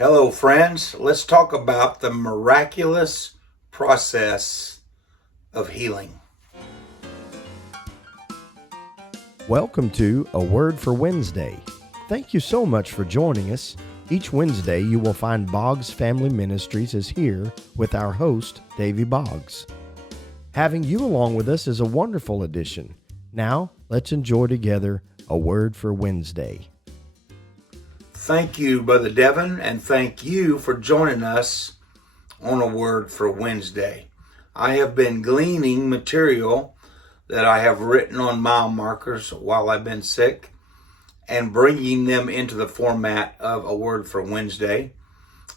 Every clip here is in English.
Hello, friends. Let's talk about the miraculous process of healing. Welcome to A Word for Wednesday. Thank you so much for joining us. Each Wednesday, you will find Boggs Family Ministries is here with our host, Davy Boggs. Having you along with us is a wonderful addition. Now, let's enjoy together A Word for Wednesday. Thank you, Brother Devin, and thank you for joining us on A Word for Wednesday. I have been gleaning material that I have written on mile markers while I've been sick and bringing them into the format of A Word for Wednesday.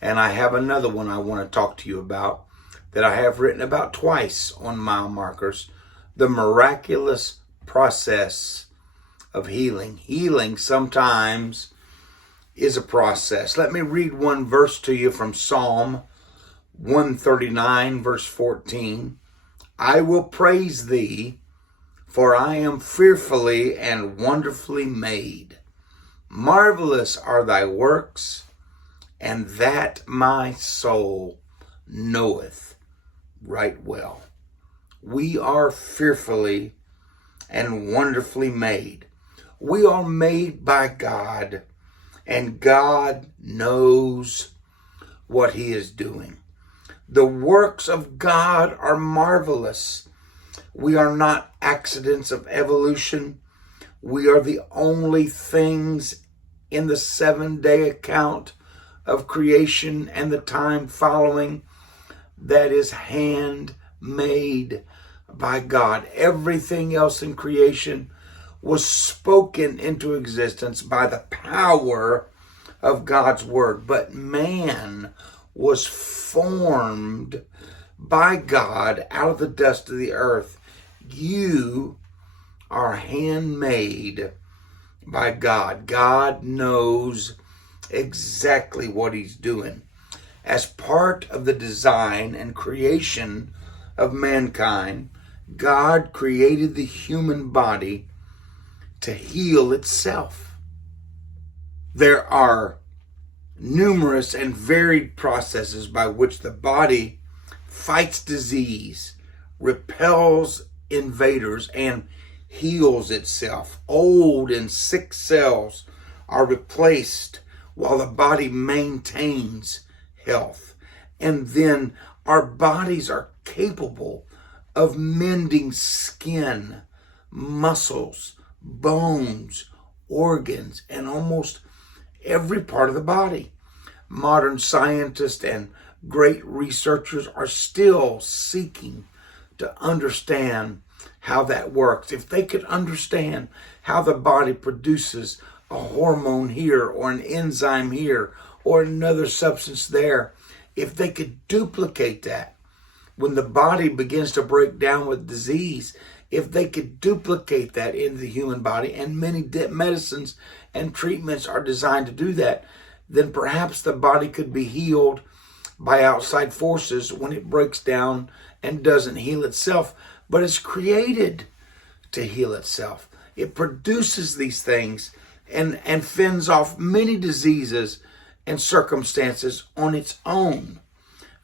And I have another one I want to talk to you about that I have written about twice on mile markers, the miraculous process of healing. Healing sometimes is a process. Let me read one verse to you from Psalm 139, verse 14. I will praise thee, for I am fearfully and wonderfully made. Marvelous are thy works, and that my soul knoweth right well. We are fearfully and wonderfully made. We are made by God, and God knows what he is doing. The works of God are marvelous. We are not accidents of evolution. We are the only things in the 7-day account of creation and the time following that is handmade by God. Everything else in creation was spoken into existence by the power of God's word. But man was formed by God out of the dust of the earth. You are handmade by God. God knows exactly what he's doing. As part of the design and creation of mankind, God created the human body to heal itself. There are numerous and varied processes by which the body fights disease, repels invaders, and heals itself. Old and sick cells are replaced while the body maintains health. And then our bodies are capable of mending skin, muscles, bones, organs, and almost every part of the body. Modern scientists and great researchers are still seeking to understand how that works. If they could understand how the body produces a hormone here or an enzyme here or another substance there, if they could duplicate that when the body begins to break down with disease, if they could duplicate that in the human body, and many medicines and treatments are designed to do that, then perhaps the body could be healed by outside forces when it breaks down and doesn't heal itself, but it's created to heal itself. It produces these things and fends off many diseases and circumstances on its own.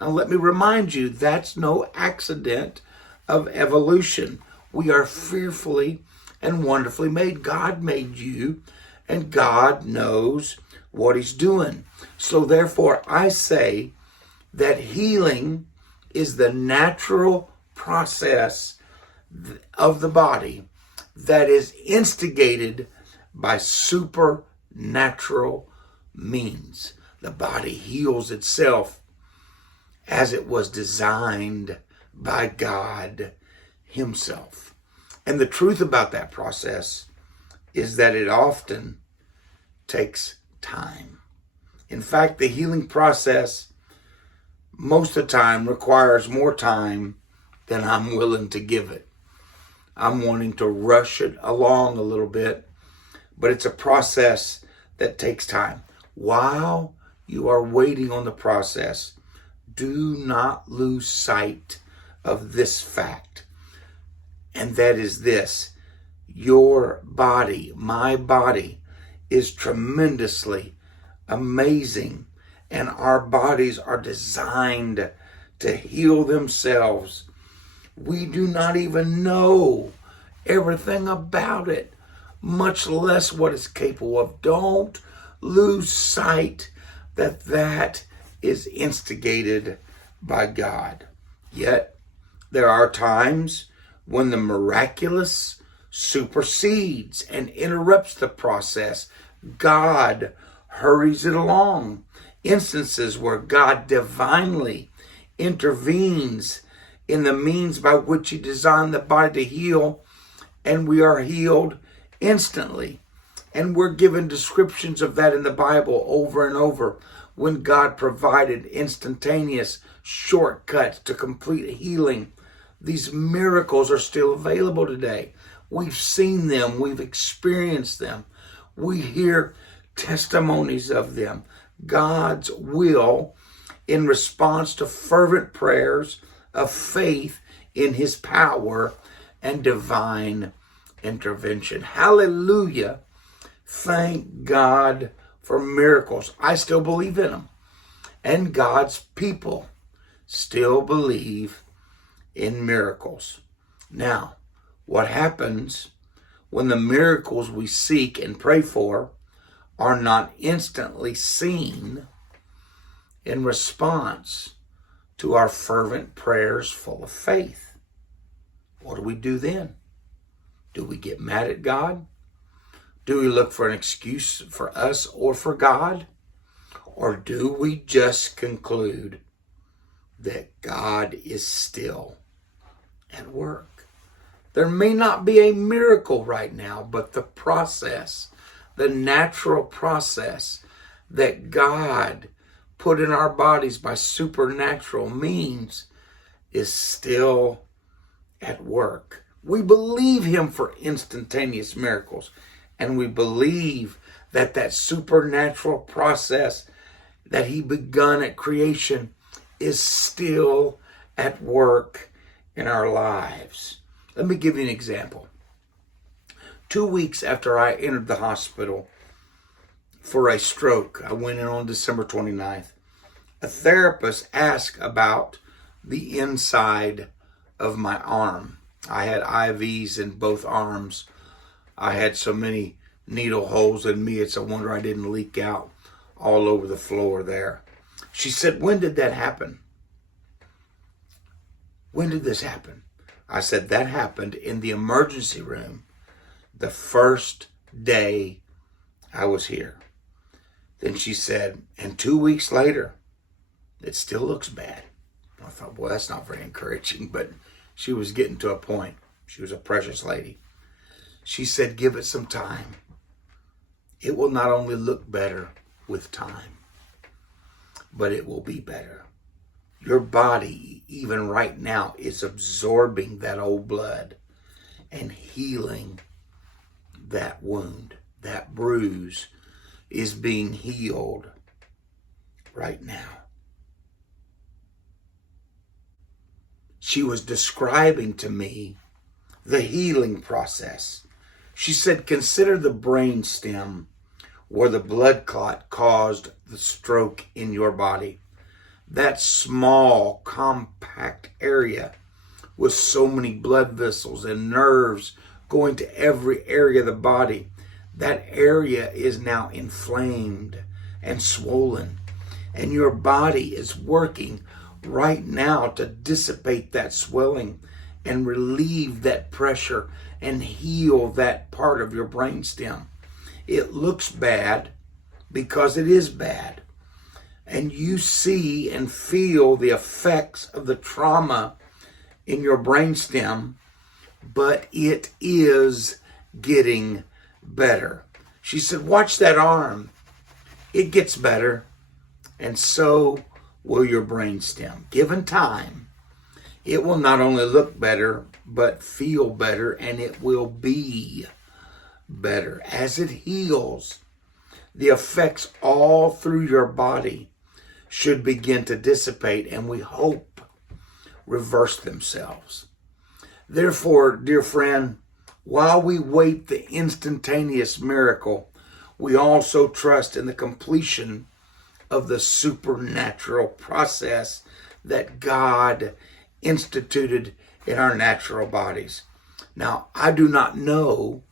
Now let me remind you, that's no accident of evolution. We are fearfully and wonderfully made. God made you, and God knows what he's doing. So therefore, I say that healing is the natural process of the body that is instigated by supernatural means. The body heals itself as it was designed by God himself. And the truth about that process is that it often takes time. In fact, the healing process most of the time requires more time than I'm willing to give it. I'm wanting to rush it along a little bit, but it's a process that takes time. While you are waiting on the process, do not lose sight of this fact. And that is this: your body, my body, is tremendously amazing and our bodies are designed to heal themselves. We do not even know everything about it, much less what it's capable of. Don't lose sight that that is instigated by God. Yet, there are times when the miraculous supersedes and interrupts the process. God hurries it along. Instances where God divinely intervenes in the means by which He designed the body to heal, and we are healed instantly. And we're given descriptions of that in the Bible over and over, when God provided instantaneous shortcuts to complete healing. These miracles are still available today. We've seen them, we've experienced them, we hear testimonies of them. God's will in response to fervent prayers of faith in His power and divine intervention. Hallelujah. Thank God for miracles. I still believe in them. And God's people still believe in miracles. Now, what happens when the miracles we seek and pray for are not instantly seen in response to our fervent prayers full of faith? What do we do then? Do we get mad at God? Do we look for an excuse for us or for God? Or do we just conclude that God is still at work? There may not be a miracle right now, but the process, the natural process that God put in our bodies by supernatural means is still at work. We believe Him for instantaneous miracles, and we believe that that supernatural process that He begun at creation is still at work in our lives. Let me give you an example. 2 weeks after I entered the hospital for a stroke, I went in on December 29th, a therapist asked about the inside of my arm. I had IVs in both arms. I had so many needle holes in me, it's a wonder I didn't leak out all over the floor there. She said, "When did that happen? When did this happen?" I said, "That happened in the emergency room the first day I was here." Then she said, "And 2 weeks later, it still looks bad." I thought, well, that's not very encouraging, but she was getting to a point. She was a precious lady. She said, "Give it some time. It will not only look better with time, but it will be better. Your body, even right now, is absorbing that old blood and healing that wound. That bruise is being healed right now." She was describing to me the healing process. She said, "Consider the brain stem where the blood clot caused the stroke in your body. That small, compact area with so many blood vessels and nerves going to every area of the body. That area is now inflamed and swollen, and your body is working right now to dissipate that swelling and relieve that pressure and heal that part of your brainstem. It looks bad because it is bad, and you see and feel the effects of the trauma in your brainstem, but it is getting better." She said, "Watch that arm. It gets better, and so will your brainstem. Given time, it will not only look better, but feel better, and it will be better. As it heals, the effects all through your body should begin to dissipate, and we hope reverse themselves. Therefore, dear friend, while we wait the instantaneous miracle, we also trust in the completion of the supernatural process that God instituted in our natural bodies. Now, I do not know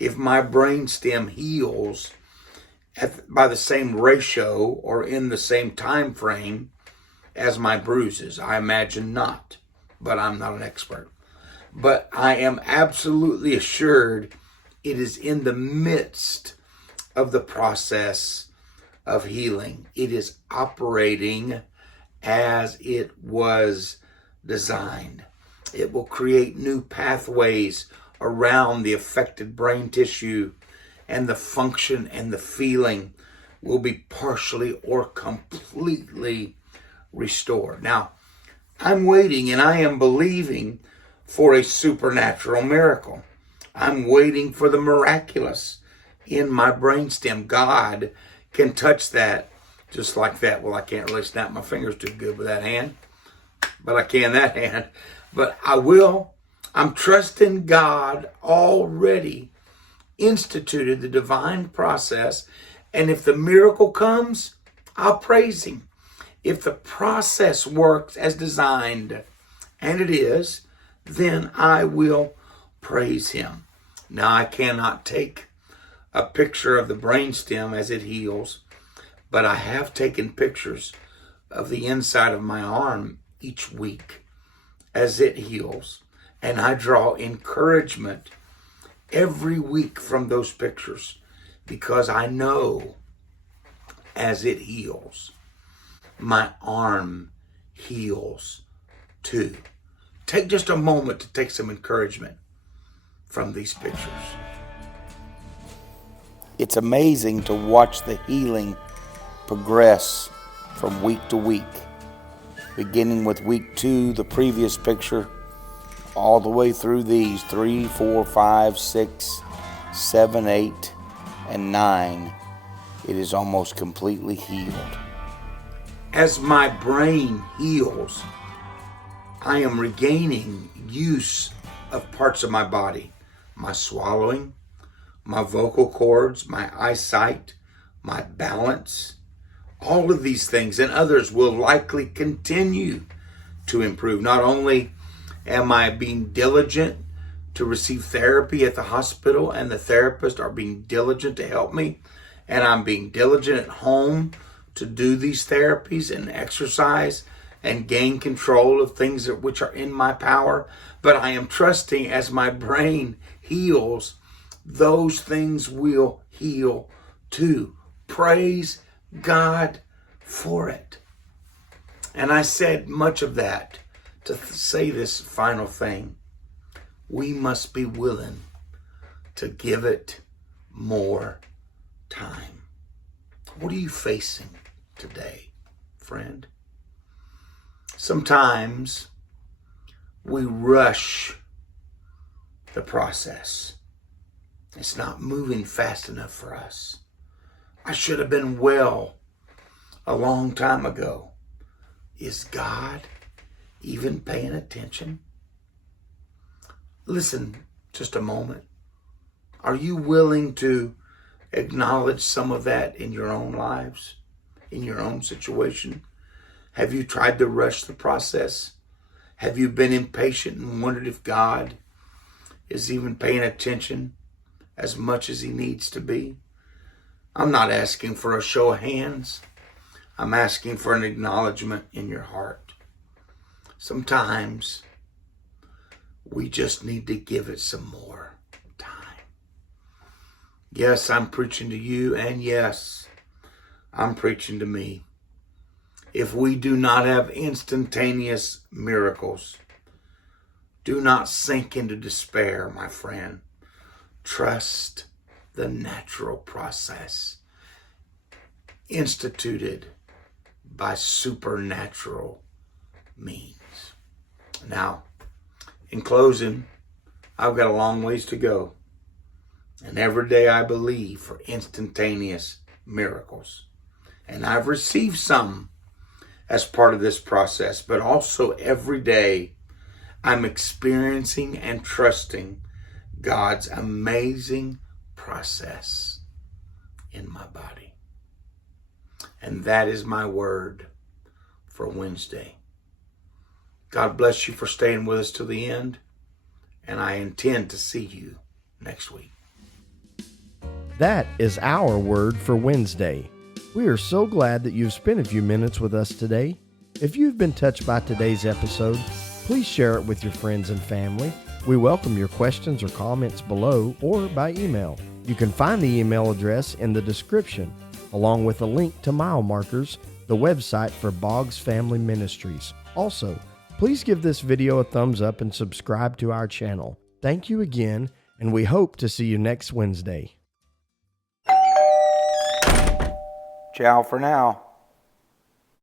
if my brainstem heals by the same ratio or in the same time frame as my bruises. I imagine not, but I'm not an expert. But I am absolutely assured it is in the midst of the process of healing. It is operating as it was designed. It will create new pathways around the affected brain tissue, and the function and the feeling will be partially or completely restored. Now, I'm waiting and I am believing for a supernatural miracle. I'm waiting for the miraculous in my brainstem. God can touch that just like that. Well, I can't really snap my fingers too good with that hand, but I can that hand. But I will. I'm trusting God already instituted the divine process. And if the miracle comes, I'll praise him. If the process works as designed, and it is, then I will praise him. Now, I cannot take a picture of the brainstem as it heals, but I have taken pictures of the inside of my arm each week as it heals. And I draw encouragement every week from those pictures because I know as it heals, my arm heals too. Take just a moment to take some encouragement from these pictures. It's amazing to watch the healing progress from week to week, beginning with week 2, the previous picture, all the way through these 3, 4, 5, 6, 7, 8, and 9. It is almost completely healed. As my brain heals, I am regaining use of parts of my body. My swallowing, my vocal cords, my eyesight, my balance. All of these things and others will likely continue to improve. Not only am I being diligent to receive therapy at the hospital, and the therapists are being diligent to help me, and I'm being diligent at home to do these therapies and exercise and gain control of things which are in my power, but I am trusting as my brain heals, those things will heal too. Praise God for it. And I said much of that to say this final thing. We must be willing to give it more time. What are you facing today, friend? Sometimes we rush the process. It's not moving fast enough for us. I should have been well a long time ago. Is God even paying attention? Listen just a moment. Are you willing to acknowledge some of that in your own lives, in your own situation? Have you tried to rush the process? Have you been impatient and wondered if God is even paying attention as much as he needs to be? I'm not asking for a show of hands. I'm asking for an acknowledgement in your heart. Sometimes we just need to give it some more time. Yes, I'm preaching to you, and yes, I'm preaching to me. If we do not have instantaneous miracles, do not sink into despair, my friend. Trust the natural process instituted by supernatural means. Now, in closing, I've got a long ways to go. And every day I believe for instantaneous miracles. And I've received some as part of this process, but also every day I'm experiencing and trusting God's amazing process in my body. And that is my word for Wednesday. God bless you for staying with us till the end, and I intend to see you next week. That is our word for Wednesday. We are so glad that you've spent a few minutes with us today. If you've been touched by today's episode, please share it with your friends and family. We welcome your questions or comments below or by email. You can find the email address in the description, along with a link to mile markers, the website for Boggs Family Ministries. Also, please give this video a thumbs up and subscribe to our channel. Thank you again, and we hope to see you next Wednesday. Ciao for now.